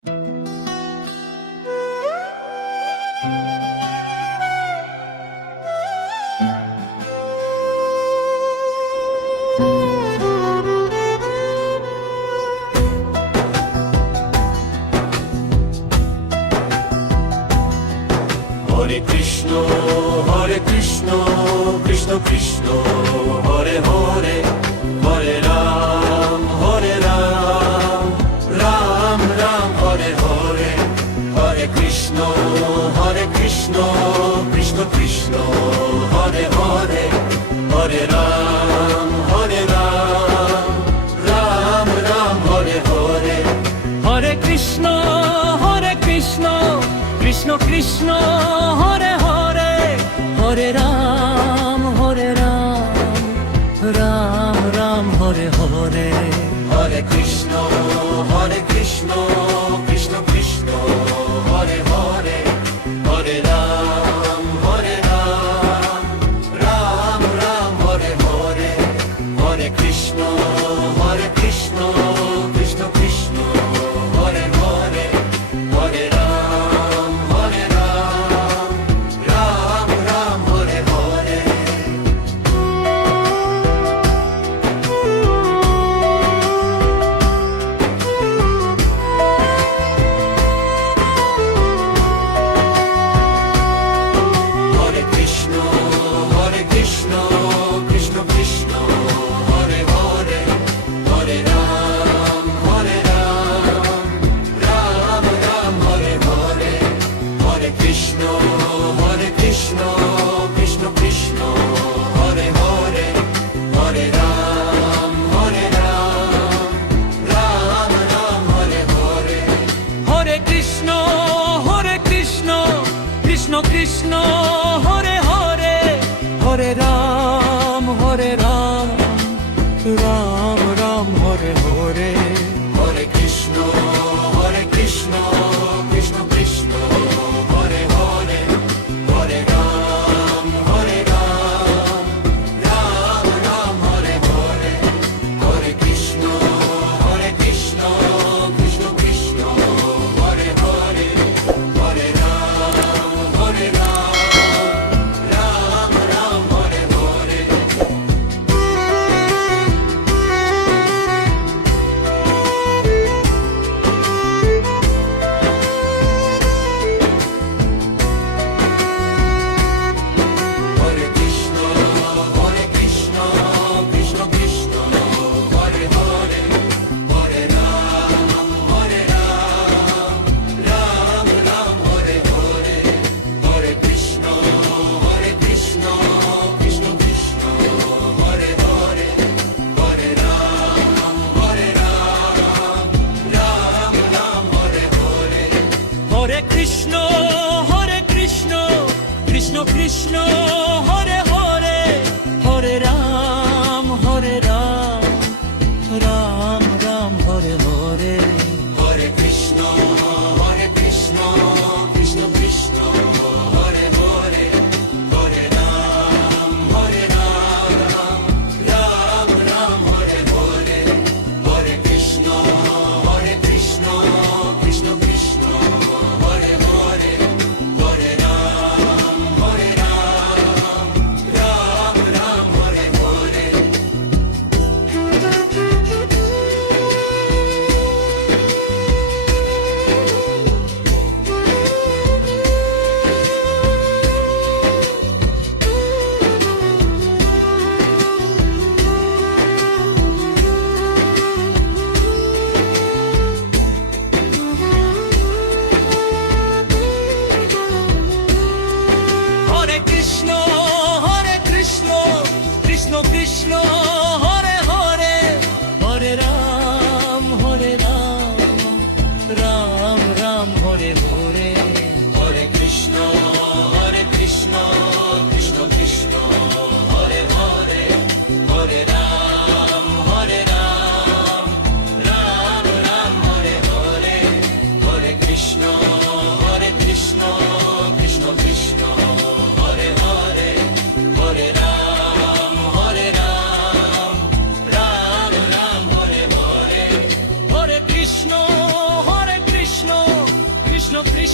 Hare Krishna Krishna Krishna Hare Hare, Hare Ram Ram Ram Hare Hare. Hare Krishna Krishna Krishna Hare Hare, Hare Ram Ram Ram Hare Hare. Hare Krishna Krishna Krishna Hare Hare, Hare Ram Ram Ram Hare Hare. Hare Krishna Krishna Krishna Hare Hare, Hare Ram Ram Ram Hare Hare. Hare Krishna Krishna Krishna Hare Hare, Hare Ram Ram Ram Hare Hare. Hare Krishna Krishna Krishna Hare Hare, Hare Ram Ram Ram Hare Hare. Hare Krishna Krishna Krishna Hare Hare, Hare Ram Ram Ram Hare Hare. Hare Krishna Krishna Krishna Hare Hare, Hare Ram Ram Ram Hare Hare. Hare Krishna Krishna Krishna Hare Hare, Hare Ram Ram Ram Hare Hare. Hare Krishna Krishna Krishna Hare Hare, Hare Ram Ram Ram Hare Hare. Hare Krishna Krishna Krishna Hare Hare, Hare Ram Ram Ram Hare Hare. Hare Krishna Krishna Krishna Hare Hare, Hare Ram Ram Ram Hare Hare. Hare Krishna Krishna Krishna Hare Hare, Hare Ram Ram Ram Hare Hare. Hare Krishna Krishna Krishna Hare Hare, Hare Ram Ram Ram Hare Hare. Hare Krishna Krishna Krishna Hare Hare, Hare Ram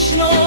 Krishna